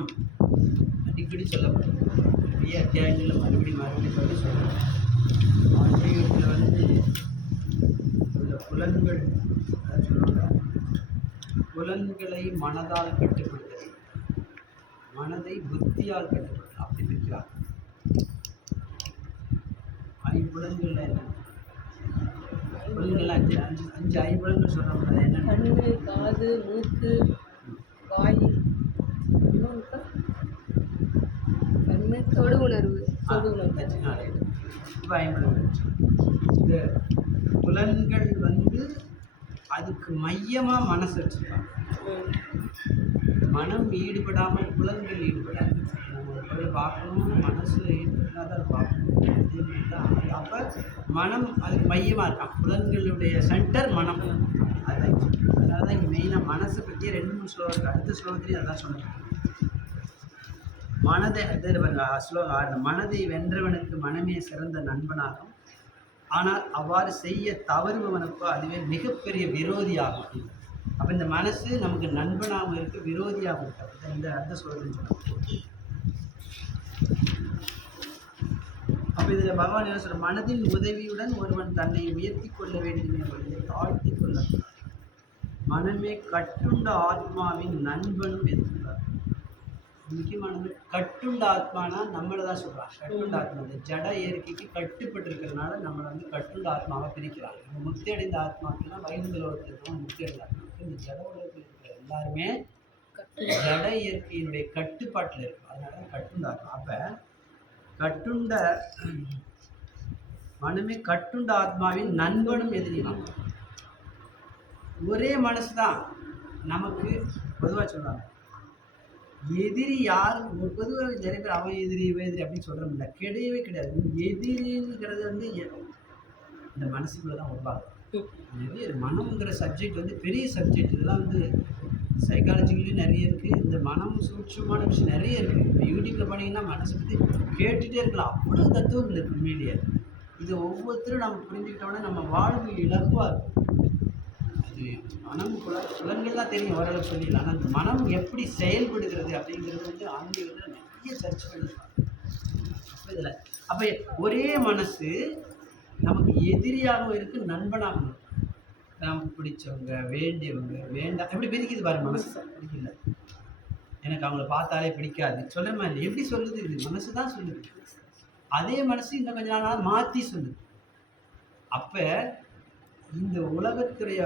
மனம் அடிக்கடி சொல்லப்படும். நிறைய அத்தியாயங்களில் மறுபடியும் சொல்லணும். ஆன்மீகத்தில் வந்து இந்த புலன்கள் சொல்லுவாங்க, புலன்களை மனதால் கட்டுப்படுத்துறது, மனதை புத்தியால் கட்டுப்படுத்துறது, அப்படி பிரிக்கிறார். ஐம்புலன்கள் என்ன? புலன்கள் அஞ்சு அஞ்சு அஞ்சு ஐம்புலன்கள் சொல்கிறோம்ல, என்ன? கண்ணு, காது, மூக்கு, வாய், கண்ணு, தொடு உணர்வு, இப்போ ஐம்புலன்கள். இந்த புலன்கள் வந்து அதுக்கு மையமாக மனசு வச்சுருக்காங்க. மனம் ஈடுபடாமல் புலன்கள் ஈடுபடாது. நம்ம ஒரு பொருளை பார்க்கணும், மனசு ஈடுபட்டால் தான் பார்க்கணும். அப்போ மனம் அதுக்கு மையமாக இருக்கான். புலன்களுடைய சென்டர் மனம். அதுதான். அதனால தான் இங்கே மெயினாக மனசை பற்றி 2-3 ஸ்லோகம் அடுத்த ஸ்லோகத்துலேயும் அதான் சொன்னேன். மனதை ஸ்லோகம், மனதை வென்றவனுக்கு மனமே சிறந்த நண்பனாகும், ஆனால் அவ்வாறு செய்ய தவறுபவனுக்கோ அதுவே மிகப்பெரிய விரோதியாகும். அப்போ இந்த மனசு நமக்கு நண்பனாகவும் இருக்குது, விரோதியாகவும் இருக்குது. இந்த அடுத்த ஸ்லோகத்தில் சொன்னோம். அப்போ இதில் பகவான் என்ன சொல்ற, மனதின் உதவியுடன் ஒருவன் தன்னை உயர்த்தி கொள்ள வேண்டும் என்பதை தாழ்த்தி கொள்ளக்கூடாது. மனமே கட்டுண்ட ஆத்மாவின் நண்பனும் எதிர்க்கிறார். முக்கியமானது கட்டுண்ட ஆத்மானா நம்மளை தான் சொல்கிறான். கட்டுண்ட ஆத்மா இந்த ஜட இயற்கைக்கு கட்டுப்பட்டு இருக்கிறதுனால நம்மளை வந்து கட்டுண்ட ஆத்மாவை பிரிக்கிறாங்க. நம்ம முக்தி அடைந்த ஆத்மாக்கெல்லாம் வைகுந்த லோகத்தில் முக்தி அடைந்த ஆத்மாவுக்கு இந்த ஜட உலகத்தில் இருக்கிற எல்லாருமே ஜட இயற்கையினுடைய கட்டுப்பாட்டில் இருக்கும். அதனால கட்டுண்ட ஆத்மா. அப்போ கட்டுண்ட மனமே கட்டுண்ட ஆத்மாவின் நண்பனும் எதிரினாங்க. ஒரே மனசு தான் நமக்கு பொதுவாக சொல்கிறாங்க. எதிரி யார்? பொதுவாக நிறைய பேர் அவன் எதிரி இவன் எதிரி அப்படின்னு சொல்கிறோம்ல, கிடையவே கிடையாது. எதிரிங்கிறது வந்து இந்த மனசுக்குள்ளே தான் உருவாகும். மனம்ங்கிற சப்ஜெக்ட் வந்து பெரிய சப்ஜெக்ட். இதெல்லாம் வந்து சைக்காலஜிக்கலையும் நிறைய இருக்குது. இந்த மனம் சூட்சமான விஷயம் நிறைய இருக்குது. இப்போ யூடியூப்பில் பண்ணிங்கன்னா மனசை பற்றி கேட்டுகிட்டே இருக்கலாம். அவ்வளோ தத்துவங்கள் இருக்குது உண்மையிலேயே. இது ஒவ்வொருத்தரும் நம்ம புரிஞ்சுக்கிட்டோன்னா நம்ம வாழ்வு இலகுவாக இருக்கும். அது மனம் புலன்கள் தான் தெரியும், ஓரளவு சொல்லிடலாம். ஆனால் அந்த மனம் எப்படி செயல்படுகிறது அப்படிங்கிறது வந்து ஆன்மீகத்தில் நிறைய சர்ச் பண்ணியிருக்காங்க. அப்போ இதில் அப்போ ஒரே மனசு நமக்கு எதிரியாகவும் இருக்குது, நண்பனாகவும் இருக்குது. நமக்கு பிடிச்சவங்க, வேண்டியவங்க, வேண்டாம், எப்படி பிரிக்குது பாரு மனசு. பிடிக்கல, எனக்கு அவங்கள பார்த்தாலே பிடிக்காது சொல்ல மாதிரி எப்படி சொல்லுது? இது மனசு தான் சொல்லுது. அதே மனசு இன்னும் கொஞ்ச நாள் மாற்றி சொல்லுது. அப்போ இந்த உலகத்துடைய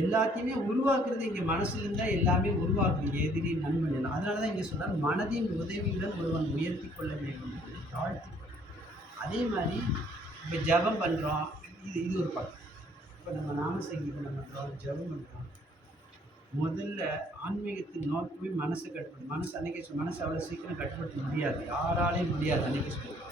எல்லாத்தையுமே உருவாக்குறது இங்கே மனசுலேருந்து தான் எல்லாமே உருவாக்குது. எதிரி நண்பன் எல்லாம். அதனால தான் இங்கே சொல்கிறாங்க, மனதின் உதவியுடன் ஒருவன் உயர்த்தி கொள்ள வேண்டும் என்பதை தாழ்த்தி. அதே மாதிரி இப்போ ஜபம் பண்ணுறோம், இது ஒரு பக்கம். இப்போ நம்ம நாம சங்கீதம் பண்ணுறோம், ஜபம் பண்ணுறோம். முதல்ல ஆன்மீகத்தின் நோக்கமே மனசை கட்டுப்படுத்தும். மனசு அவ்வளோ சீக்கிரம் கட்டுப்படுத்த முடியாது, யாராலையும் முடியாது. அன்றைக்கி சொல்லுவோம்,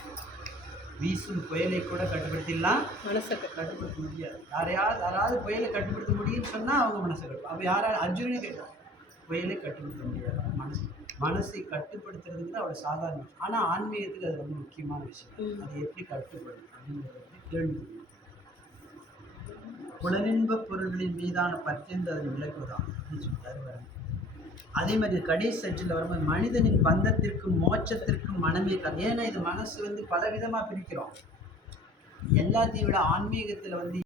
வீசும் புயலை கூட கட்டுப்படுத்திடலாம், மனசை கட்டுப்படுத்த முடியாது. யாராவது புயலை கட்டுப்படுத்த முடியும்னு சொன்னால் அவங்க மனசை கட்டுப்போம். அப்போ யாராவது அர்ஜுனே கேட்டால் புயலை கட்டுப்படுத்த முடியாது. மனசை கட்டுப்படுத்துறதுக்கு அவ்வளோ சாதாரணம். ஆனால் ஆன்மீகத்துக்கு அது ரொம்ப முக்கியமான விஷயம். அது எப்படி கட்டுப்படும் அப்படிங்கிறது கேள்வி. புலனின்ப பொருள்களின் மீதான பற்றிந்து அதை விளக்குவதான் அப்படின்னு சொல்லிட்டாரு. அதே மாதிரி கடைசி சர்ச்சில் வரும்போது மனிதனின் பந்தத்திற்கும் மோட்சத்திற்கும் மனமே ஏன்னா இது மனசு வந்து பல விதமாக பிரிக்கிறோம். எல்லாத்தையும் விட ஆன்மீகத்தில் வந்து